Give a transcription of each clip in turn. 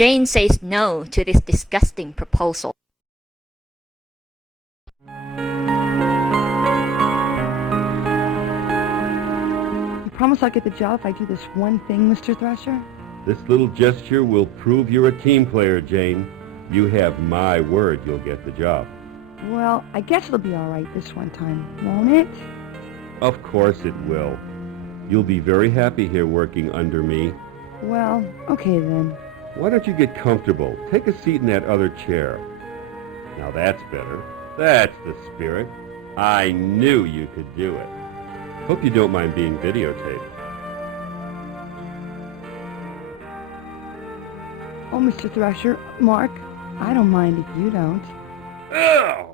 Jane says no to this disgusting proposal. You promise I'll get the job if I do this one thing, Mr. Thrasher? This little gesture will prove you're a team player, Jane. You have my word you'll get the job. Well, I guess it'll be all right this one time, won't it? Of course it will. You'll be very happy here working under me. Well, okay then. Why don't you get comfortable? Take a seat in that other chair. Now that's better. That's the spirit. I knew you could do it. Hope you don't mind being videotaped. Oh, Mr. Thrasher, Mark, I don't mind if you don't. Ugh!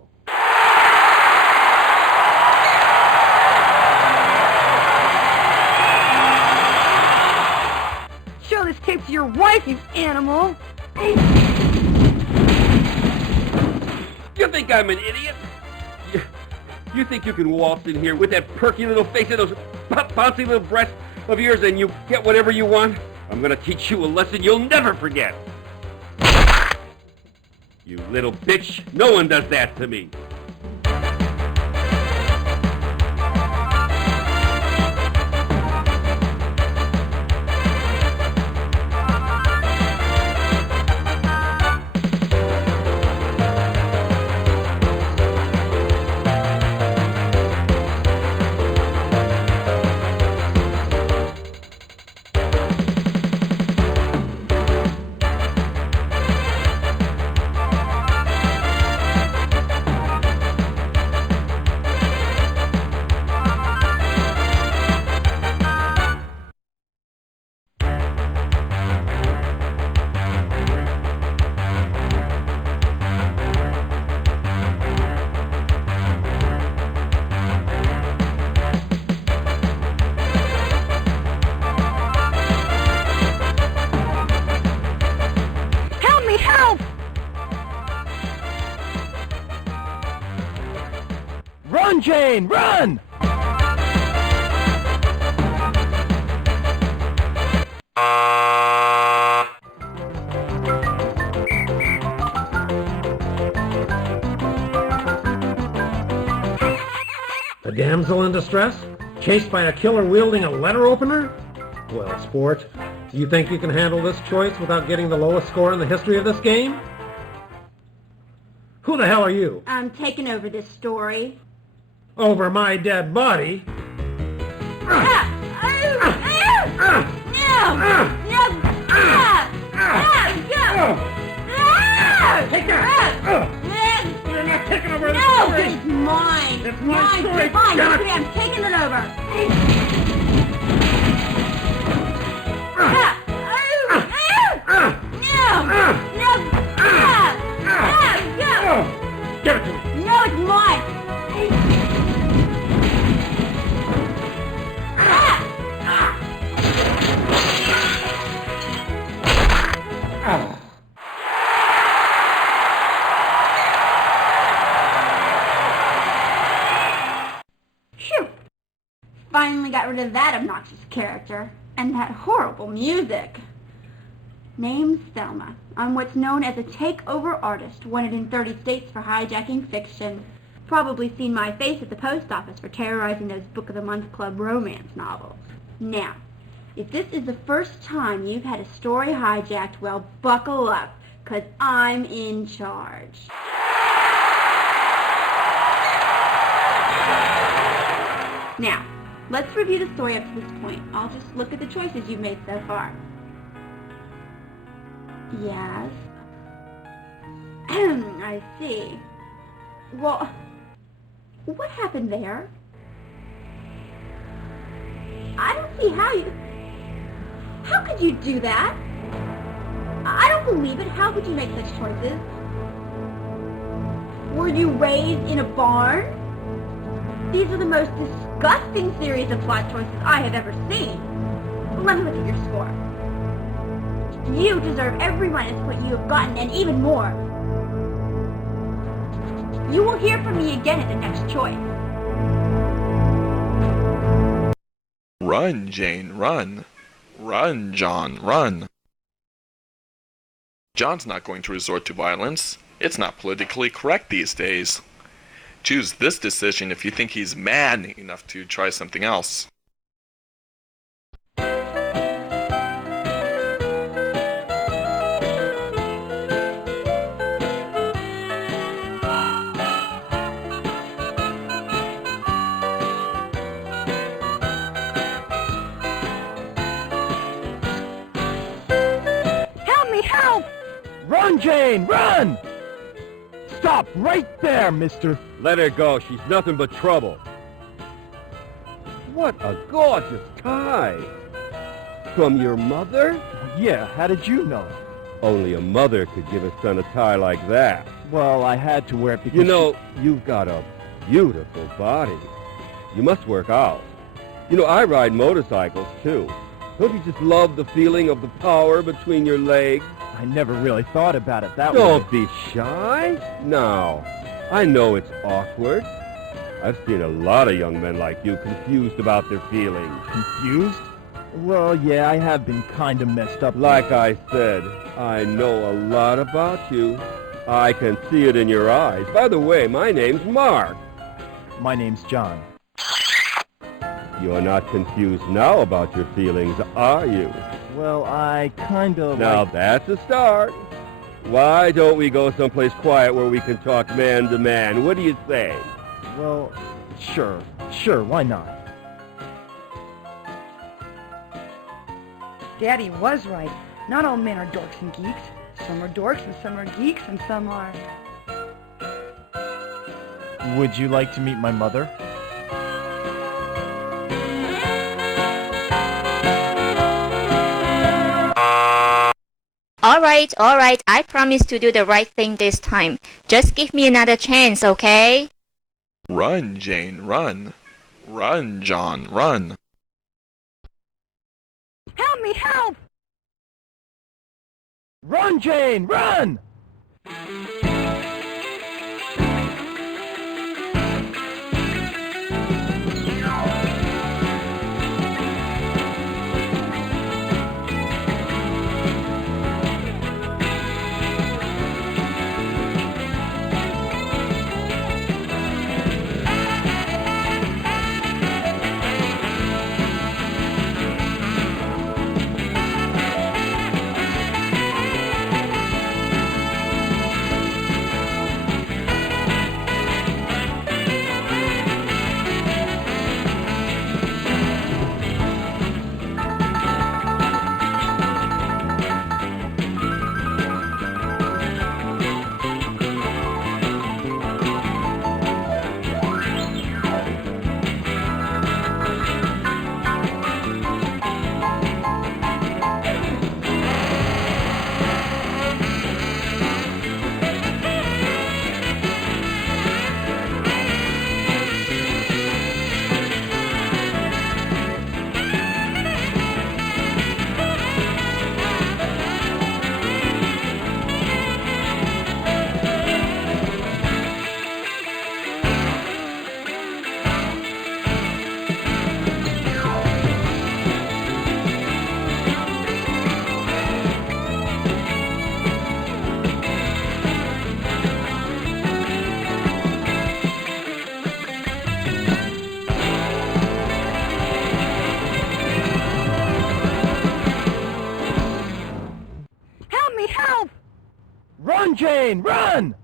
Show this tape to your wife, you animal! You think I'm an idiot? You think you can waltz in here with that perky little face and those bouncy little breasts of yours and you get whatever you want? I'm gonna teach you a lesson you'll never forget. You little bitch, no one does that to me. Run, Jane, run! A damsel in distress? Chased by a killer wielding a letter opener? Well, sport, do you think you can handle this choice without getting the lowest score in the history of this game? Who the hell are you? I'm taking over this story. Over my dead body? Take that! You're not taking over the No, story! it's mine! It's my story, Fine, damn it. okay, I'm taking it over! Give it to me! No, it's mine! Phew! Finally got rid of that obnoxious character. And that horrible music. Name's Thelma. I'm what's known as a takeover artist, wanted in 30 states for hijacking fiction. Probably seen my face at the post office for terrorizing those Book of the Month Club romance novels. Now, if this is the first time you've had a story hijacked, well, buckle up, 'cause I'm in charge. Now, let's review the story up to this point. I'll just look at the choices you've made so far. Yes. I see. Well, what happened there? I don't see how you... How could you do that? I don't believe it. How could you make such choices? Were you raised in a barn? These are the most disgusting series of plot choices I have ever seen. Let me look at your score. You deserve every minus what you have gotten, and even more. You will hear from me again at the next choice. Run, Jane, run. Run, John, run. John's not going to resort to violence. It's not politically correct these days. Choose this decision if you think he's man enough to try something else. Help me, help! Run, Jane, run! Stop right there, mister. Let her go. She's nothing but trouble. What a gorgeous tie. From your mother? Yeah, how did you know? Only a mother could give a son a tie like that. Well, I had to wear it because You know, you've got a beautiful body. You must work out. You know, I ride motorcycles, too. Don't you just love the feeling of the power between your legs? I never really thought about it that way. Don't be shy. Now, I know it's awkward. I've seen a lot of young men like you confused about their feelings. Confused? Well, yeah, I have been kind of messed up. Like I said, I know a lot about you. I can see it in your eyes. By the way, my name's Mark. My name's John. You're not confused now about your feelings, are you? Well, I kind of Now like... that's a start. Why don't we go someplace quiet where we can talk man to man? What do you say? Well, sure, why not? Daddy was right. Not all men are dorks and geeks. Some are dorks and some are geeks and some are... Would you like to meet my mother? Alright, I promise to do the right thing this time. Just give me another chance, okay? Run, Jane, run. Run, John, run. Help me, help! Run, Jane, run! Run, Jane, run!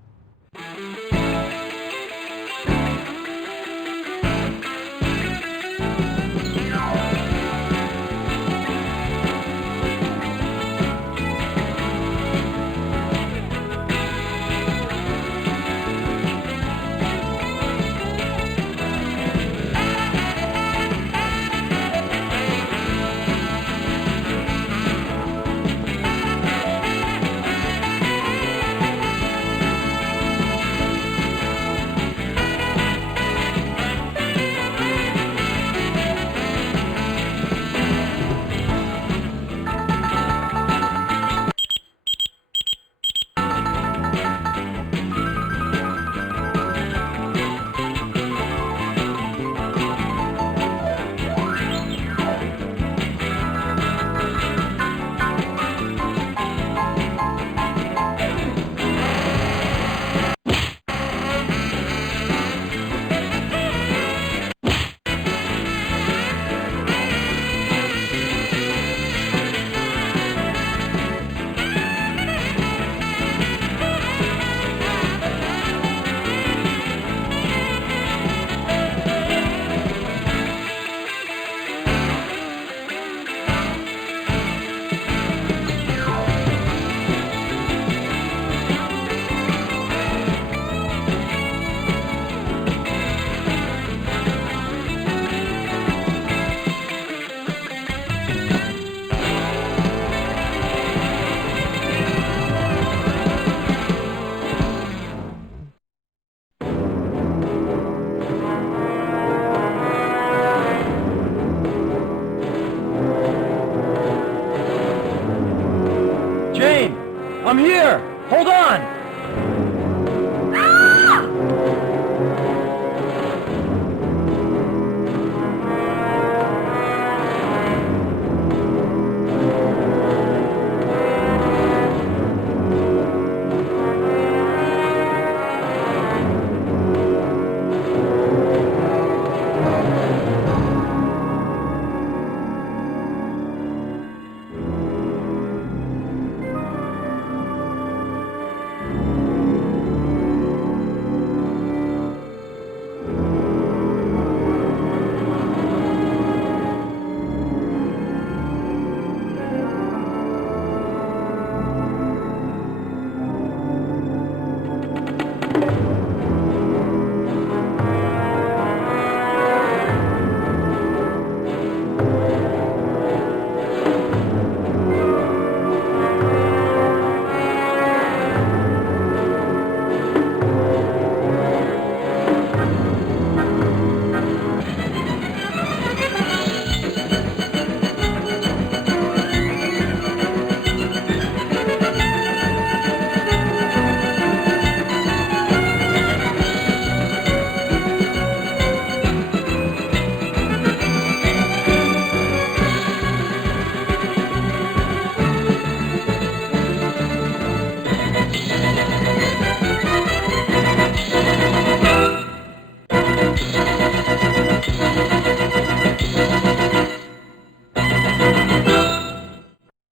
I'm here! Hold on!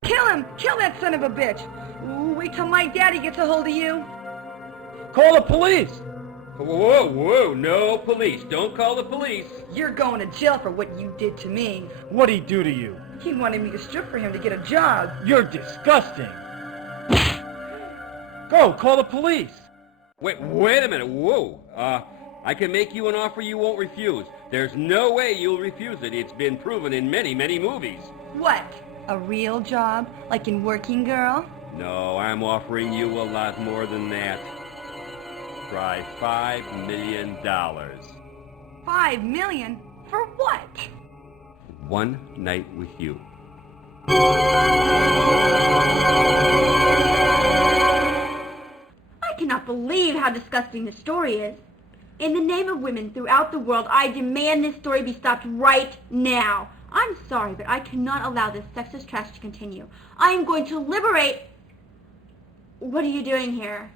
Kill him! Kill that son of a bitch! Ooh, wait till my daddy gets a hold of you. Call the police! Whoa, whoa, no police. Don't call the police. You're going to jail for what you did to me. What'd he do to you? He wanted me to strip for him to get a job. You're disgusting! Go, call the police! Wait a minute. Whoa. I can make you an offer you won't refuse. There's no way you'll refuse it. It's been proven in many, many movies. What? A real job? Like in Working Girl? No, I'm offering you a lot more than that. Try $5 million. $5 million? For what? One night with you. I cannot believe how disgusting this story is. In the name of women throughout the world, I demand this story be stopped right now. I'm sorry, but I cannot allow this sexist trash to continue. I am going to liberate... What are you doing here?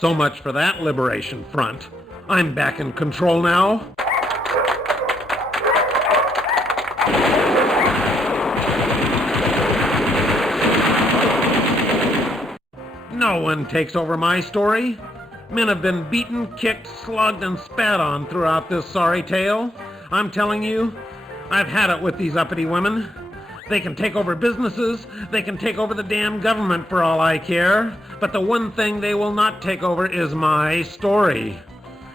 So much for that liberation front. I'm back in control now. No one takes over my story. Men have been beaten, kicked, slugged, and spat on throughout this sorry tale. I'm telling you, I've had it with these uppity women. They can take over businesses, they can take over the damn government for all I care, but the one thing they will not take over is my story.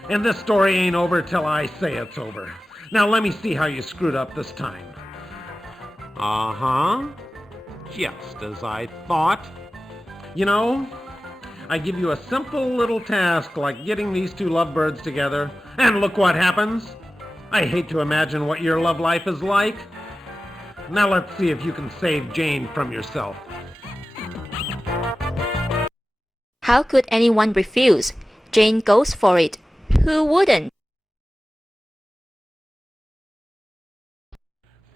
And this story ain't over till I say it's over. Now let me see how you screwed up this time. Uh-huh. Just as I thought. You know, I give you a simple little task like getting these two lovebirds together, and look what happens. I hate to imagine what your love life is like. Now let's see if you can save Jane from yourself. How could anyone refuse? Jane goes for it. Who wouldn't?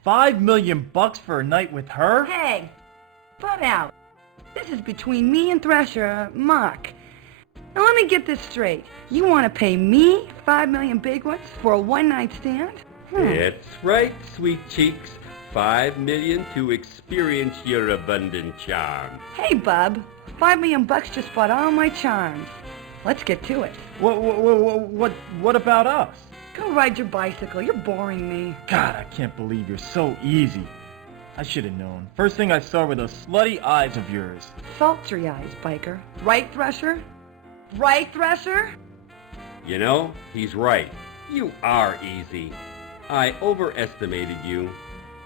$5 million for a night with her? Hey, butt out. This is between me and Thrasher, Mark. Now let me get this straight. You want to pay me $5 million big ones for a one-night stand? That's right, sweet cheeks. $5 million to experience your abundant charm. Hey, bub. $5 million just bought all my charms. Let's get to it. What about us? Go ride your bicycle. You're boring me. God, I can't believe you're so easy. I should have known. First thing I saw were those slutty eyes of yours. Sultry eyes, biker. Right, Thrasher? Right, Thrasher? You know, he's right. You are easy. I overestimated you.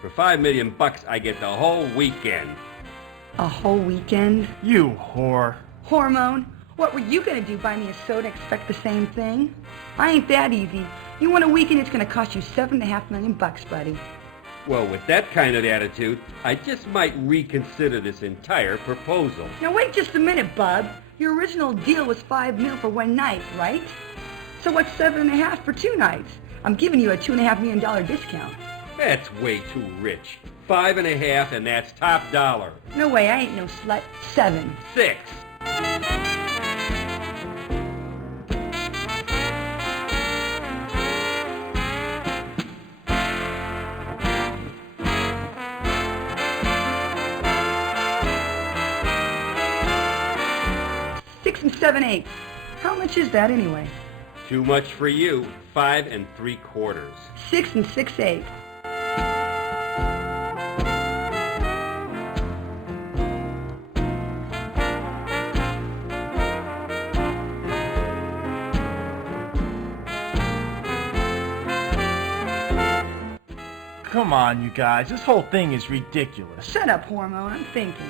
For $5 million, I get the whole weekend. A whole weekend? You whore. Hormone? What were you gonna do, buy me a soda and expect the same thing? I ain't that easy. You want a weekend, it's gonna cost you $7.5 million, buddy. Well, with that kind of attitude, I just might reconsider this entire proposal. Now wait just a minute, bub. Your original deal was $5 million for one night, right? So what's $7.5 for 2 nights? I'm giving you a $2.5 million discount. That's way too rich. 5.5, and that's top dollar. No way, I ain't no slut. 7. 6. Six and 7/8. How much is that anyway? Too much for you. 5 3/4. 6 and 6/8. Come on, you guys. This whole thing is ridiculous. Shut up, Hormone. I'm thinking.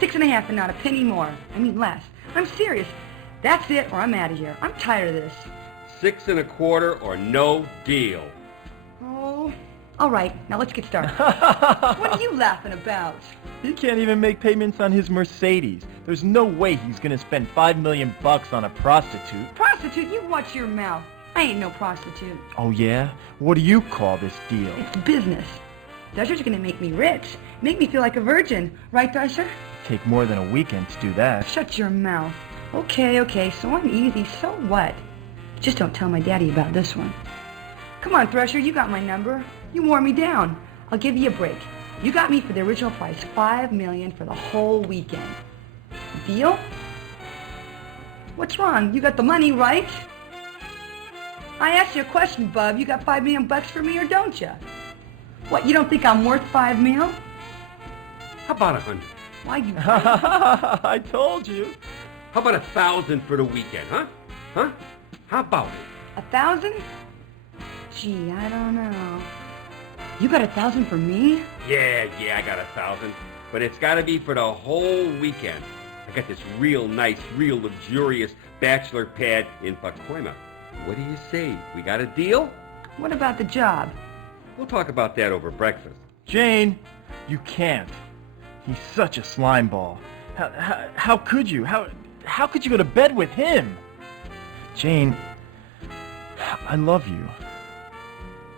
6.5 and not a penny more. I mean less. I'm serious. That's it or I'm out of here. I'm tired of this. 6 1/4 or no deal. Oh, all right. Now let's get started. What are you laughing about? He can't even make payments on his Mercedes. There's no way he's gonna spend $5 million on a prostitute. Prostitute, you watch your mouth. I ain't no prostitute. Oh yeah? What do you call this deal? It's business. Thrasher's gonna make me rich. Make me feel like a virgin. Right, Thrasher? Take more than a weekend to do that. Shut your mouth. Okay, so I'm easy. So what? Just don't tell my daddy about this one. Come on, Thrasher, you got my number. You wore me down. I'll give you a break. You got me for the original price, $5 million for the whole weekend. Deal? What's wrong? You got the money, right? I asked you a question, bub. You got $5 million for me or don't you? What, you don't think I'm worth $5 million? How about 100? Why, you... I told you. How about 1,000 for the weekend, huh? Huh? How about it? 1,000? Gee, I don't know. You got 1,000 for me? Yeah, I got 1,000. But it's gotta be for the whole weekend. I got this real nice, real luxurious bachelor pad in Pacoima. What do you say? We got a deal? What about the job? We'll talk about that over breakfast. Jane, you can't. He's such a slime ball. How could you? How could you go to bed with him? Jane, I love you.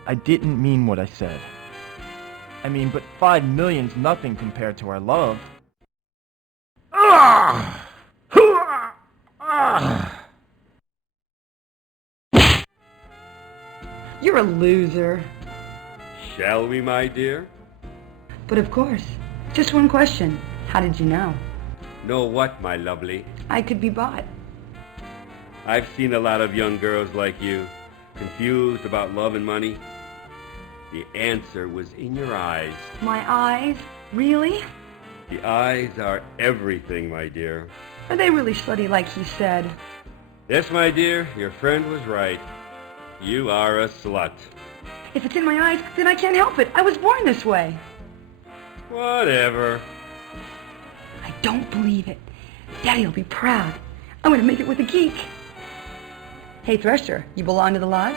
I didn't mean what I said. I mean, but $5 million's nothing compared to our love. You're a loser. Shall we, my dear? But of course. Just one question. How did you know? Know what, my lovely? I could be bought. I've seen a lot of young girls like you, confused about love and money. The answer was in your eyes. My eyes? Really? The eyes are everything, my dear. Are they really slutty like he said? Yes, my dear, your friend was right. You are a slut. If it's in my eyes, then I can't help it. I was born this way. Whatever. I don't believe it. Daddy'll be proud. I'm gonna make it with a geek. Hey, Thrasher, you belong to the lodge?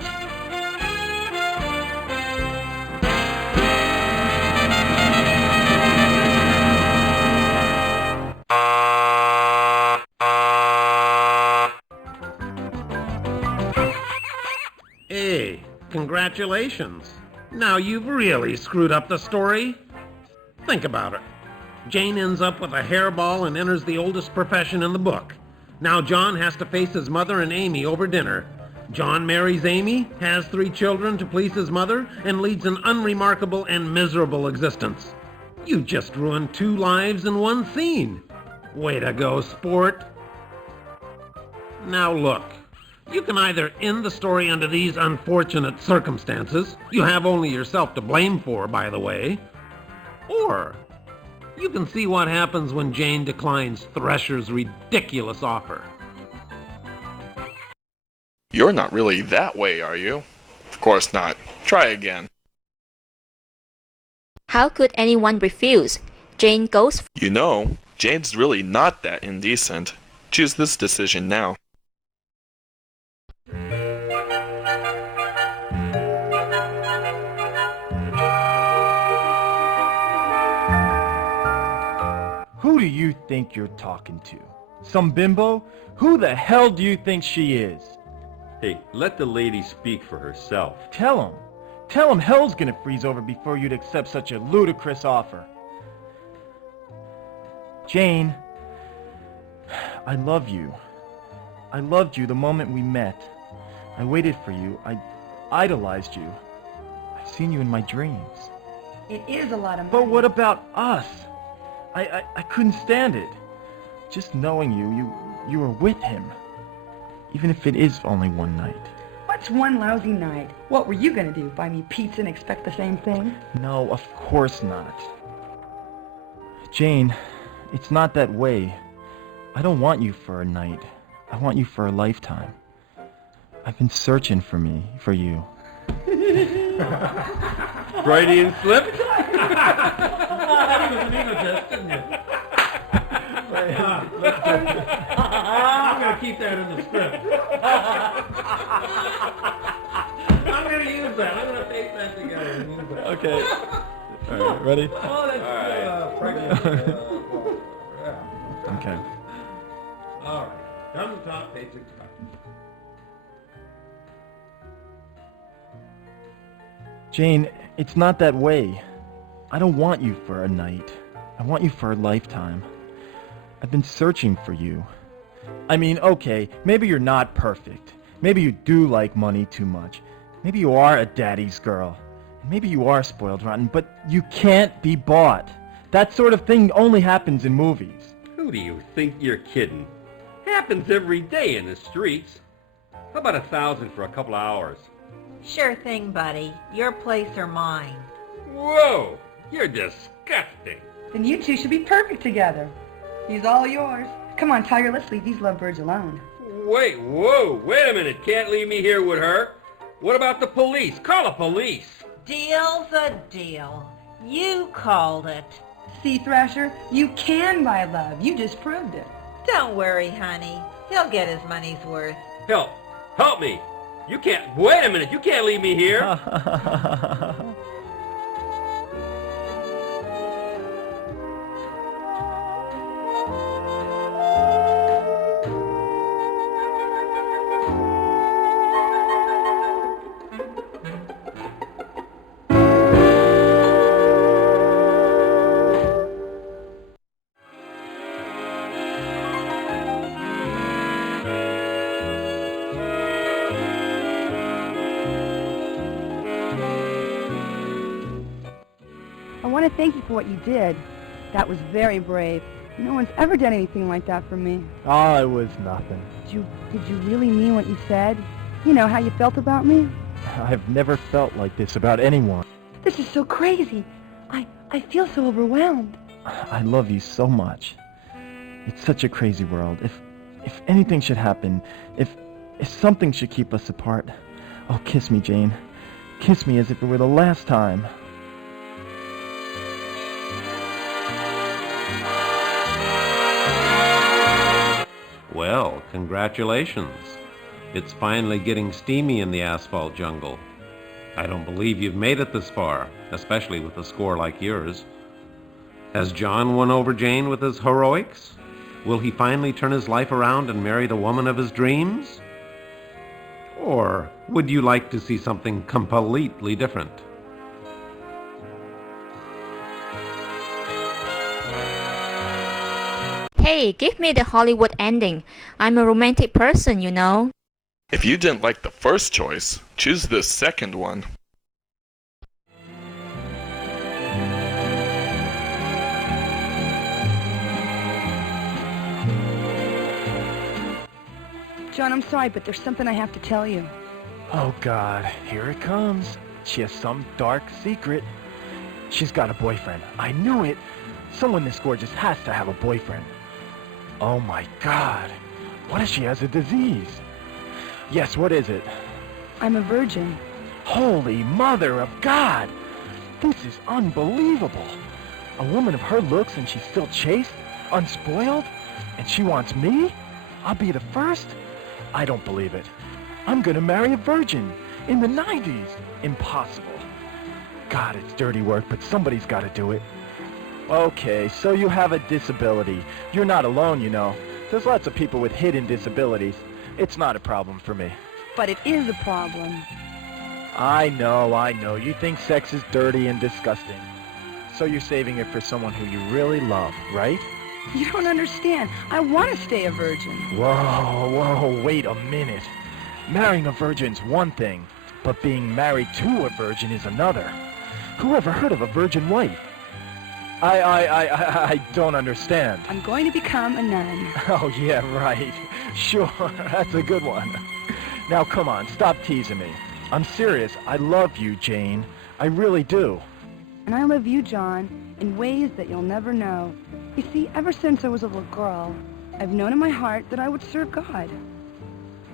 Hey, congratulations. Now you've really screwed up the story. Think about it. Jane ends up with a hairball and enters the oldest profession in the book. Now John has to face his mother and Amy over dinner. John marries Amy, has 3 children to please his mother, and leads an unremarkable and miserable existence. You just ruined 2 lives in one scene. Way to go, sport. Now look, you can either end the story under these unfortunate circumstances. You have only yourself to blame for, by the way. Or you can see what happens when Jane declines Thrasher's ridiculous offer. You're not really that way, are you? Of course not. Try again. How could anyone refuse? Jane goes. You know, Jane's really not that indecent. Choose this decision now. Who do you think you're talking to? Some bimbo? Who the hell do you think she is? Hey, let the lady speak for herself. Tell him. Tell him hell's gonna freeze over before you'd accept such a ludicrous offer. Jane, I love you. I loved you the moment we met. I waited for you. I idolized you. I've seen you in my dreams. It is a lot of money. But what about us? I couldn't stand it. Just knowing you were with him. Even if it is only one night. What's one lousy night? What were you gonna do? Buy me pizza and expect the same thing? No, of course not. Jane, it's not that way. I don't want you for a night. I want you for a lifetime. I've been searching for you. Freudian slip? That was an egotist, didn't it? I'm going to keep that in the script. I'm going to use that. I'm going to take that together and use that. Okay. All right, ready? Oh, that's pregnant. Yeah. Okay. All right. Come to top, page 65. Jane, it's not that way. I don't want you for a night. I want you for a lifetime. I've been searching for you. I mean, okay, maybe you're not perfect. Maybe you do like money too much. Maybe you are a daddy's girl. Maybe you are spoiled rotten, but you can't be bought. That sort of thing only happens in movies. Who do you think you're kidding? Happens every day in the streets. How about 1,000 for a couple of hours? Sure thing, buddy. Your place or mine. Whoa! You're disgusting. Then you two should be perfect together. He's all yours. Come on, Tiger, let's leave these lovebirds alone. Wait a minute. Can't leave me here with her. What about the police? Call the police. Deal's a deal. You called it. See, Thrasher, you can buy love. You just proved it. Don't worry, honey. He'll get his money's worth. Help me. You can't, wait a minute. You can't leave me here. I want to thank you for what you did. That was very brave. No one's ever done anything like that for me. Oh, it was nothing. Did you really mean what you said? You know, how you felt about me? I've never felt like this about anyone. This is so crazy. I feel so overwhelmed. I love you so much. It's such a crazy world. If anything should happen, if something should keep us apart, oh, kiss me, Jane. Kiss me as if it were the last time. Well, congratulations. It's finally getting steamy in the asphalt jungle. I don't believe you've made it this far, especially with a score like yours. Has John won over Jane with his heroics? Will he finally turn his life around and marry the woman of his dreams? Or would you like to see something completely different? Hey, give me the Hollywood ending. I'm a romantic person, you know. If you didn't like the first choice, choose this second one. John, I'm sorry, but there's something I have to tell you. Oh, God, here it comes. She has some dark secret. She's got a boyfriend. I knew it. Someone this gorgeous has to have a boyfriend. Oh my God. What if she has a disease? Yes, what is it? I'm a virgin. Holy Mother of God! This is unbelievable. A woman of her looks and she's still chaste, unspoiled, and she wants me? I'll be the first? I don't believe it. I'm gonna marry a virgin in the 90s. Impossible. God, it's dirty work, but somebody's gotta do it. Okay, so you have a disability. You're not alone, you know. There's lots of people with hidden disabilities. It's not a problem for me. But it is a problem. I know. You think sex is dirty and disgusting. So you're saving it for someone who you really love, right? You don't understand. I want to stay a virgin. Whoa, wait a minute. Marrying a virgin's one thing, but being married to a virgin is another. Who ever heard of a virgin wife? I don't understand. I'm going to become a nun. Oh, yeah, right. Sure, that's a good one. Now, come on, stop teasing me. I'm serious. I love you, Jane. I really do. And I love you, John, in ways that you'll never know. You see, ever since I was a little girl, I've known in my heart that I would serve God.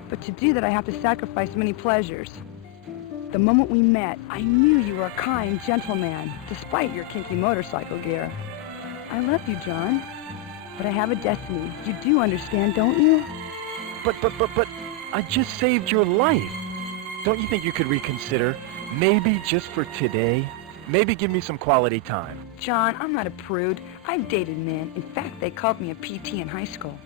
But to do that, I have to sacrifice many pleasures. The moment we met, I knew you were a kind, gentle man, despite your kinky motorcycle gear. I love you, John. But I have a destiny. You do understand, don't you? But, I just saved your life. Don't you think you could reconsider? Maybe just for today? Maybe give me some quality time. John, I'm not a prude. I've dated men. In fact, they called me a PT in high school.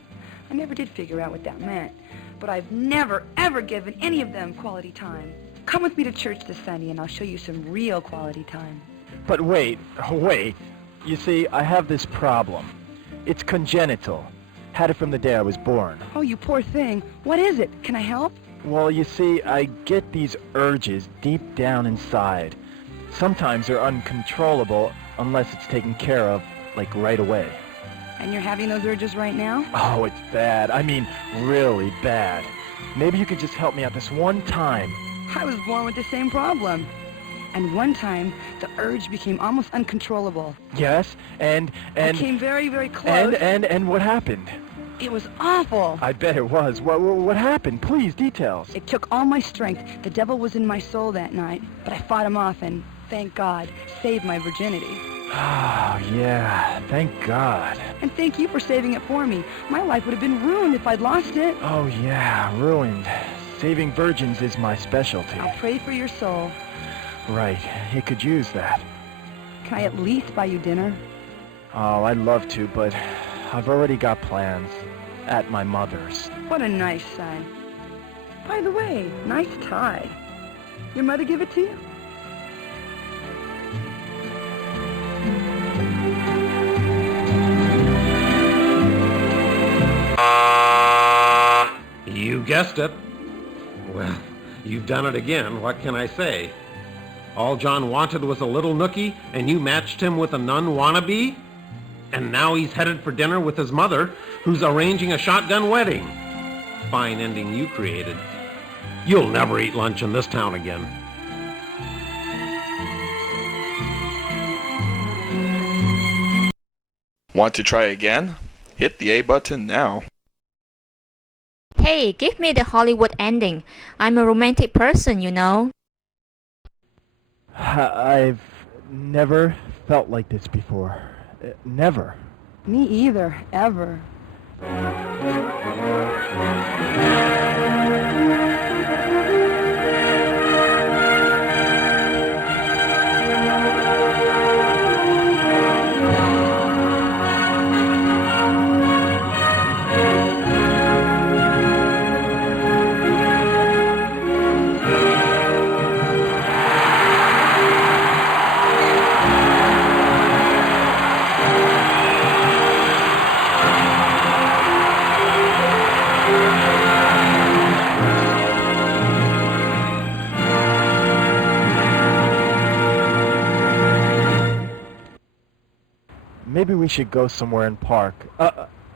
I never did figure out what that meant. But I've never, ever given any of them quality time. Come with me to church this Sunday and I'll show you some real quality time. But wait. You see, I have this problem. It's congenital. Had it from the day I was born. Oh, you poor thing. What is it? Can I help? Well, you see, I get these urges deep down inside. Sometimes they're uncontrollable unless it's taken care of, like right away. And you're having those urges right now? Oh, it's bad. I mean, really bad. Maybe you could just help me out this one time. I was born with the same problem. And one time, the urge became almost uncontrollable. Yes, and... I came very, very close. And what happened? It was awful. I bet it was. What happened? Please, details. It took all my strength. The devil was in my soul that night, but I fought him off and, thank God, saved my virginity. Oh, yeah. Thank God. And thank you for saving it for me. My life would have been ruined if I'd lost it. Oh, yeah, ruined. Saving virgins is my specialty. I'll pray for your soul. Right. He could use that. Can I at least buy you dinner? Oh, I'd love to, but I've already got plans. At my mother's. What a nice son. By the way, nice tie. Your mother give it to you? You guessed it. Well, you've done it again. What can I say? All John wanted was a little nookie, and you matched him with a nun wannabe? And now he's headed for dinner with his mother, who's arranging a shotgun wedding. Fine ending you created. You'll never eat lunch in this town again. Want to try again? Hit the A button now. Hey, give me the Hollywood ending. I'm a romantic person, you know. I've never felt like this before. Never. Me either, ever. Maybe we should go somewhere and park.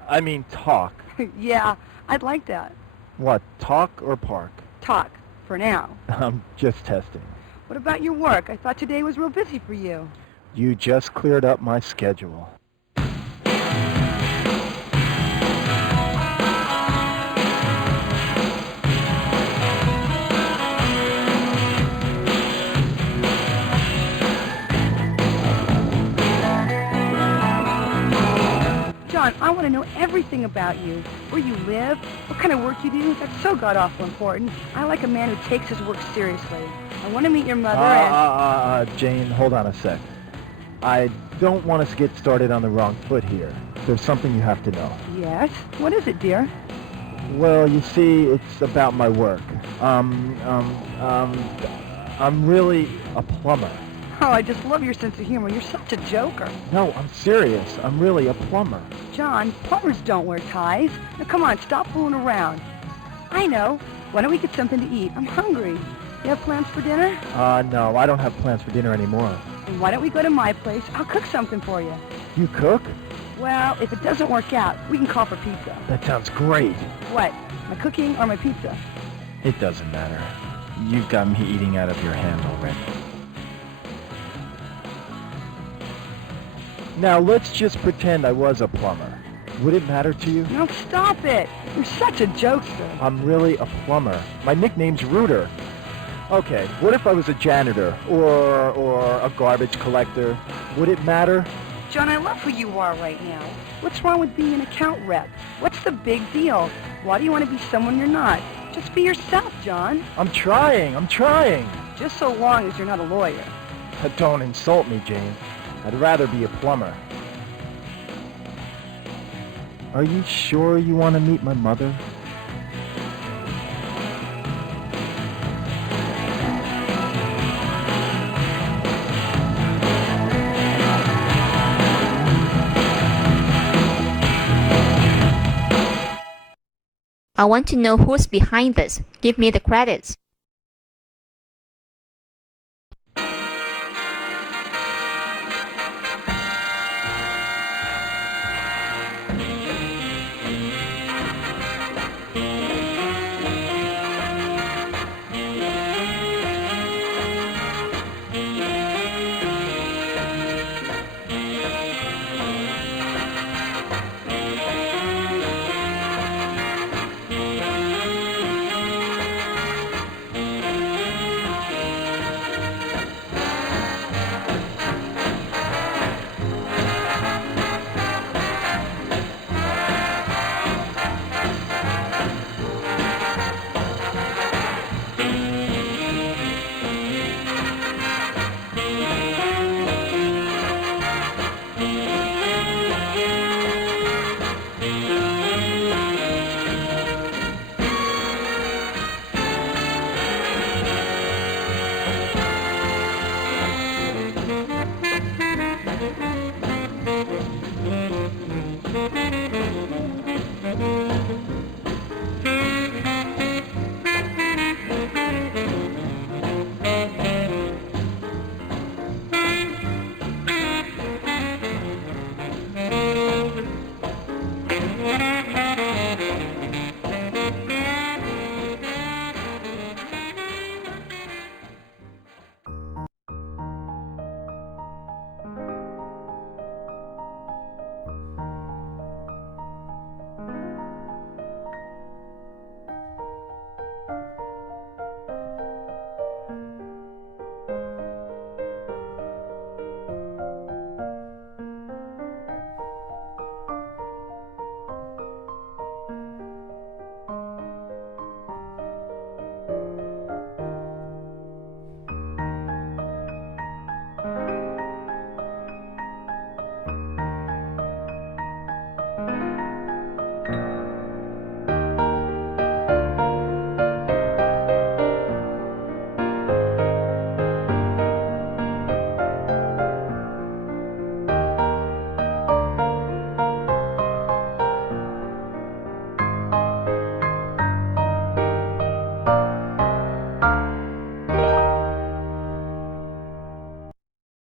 I mean talk. Yeah, I'd like that. What, talk or park? Talk, for now. I'm just testing. What about your work? I thought today was real busy for you. You just cleared up my schedule. John, I want to know everything about you. Where you live, what kind of work you do. That's so god-awful important. I like a man who takes his work seriously. I want to meet your mother and... Jane, hold on a sec. I don't want us to get started on the wrong foot here. There's something you have to know. Yes? What is it, dear? Well, you see, it's about my work. I'm really a plumber. Oh, I just love your sense of humor. You're such a joker. No, I'm serious. I'm really a plumber. John, plumbers don't wear ties. Now, come on, stop fooling around. I know. Why don't we get something to eat? I'm hungry. You have plans for dinner? No, I don't have plans for dinner anymore. And why don't we go to my place? I'll cook something for you. You cook? Well, if it doesn't work out, we can call for pizza. That sounds great. What? My cooking or my pizza? It doesn't matter. You've got me eating out of your hand already. Now, let's just pretend I was a plumber. Would it matter to you? No, stop it. You're such a jokester. I'm really a plumber. My nickname's Rooter. Okay, what if I was a janitor or a garbage collector? Would it matter? John, I love who you are right now. What's wrong with being an account rep? What's the big deal? Why do you want to be someone you're not? Just be yourself, John. I'm trying. Just so long as you're not a lawyer. Don't insult me, Jane. I'd rather be a plumber. Are you sure you want to meet my mother? I want to know who's behind this. Give me the credits.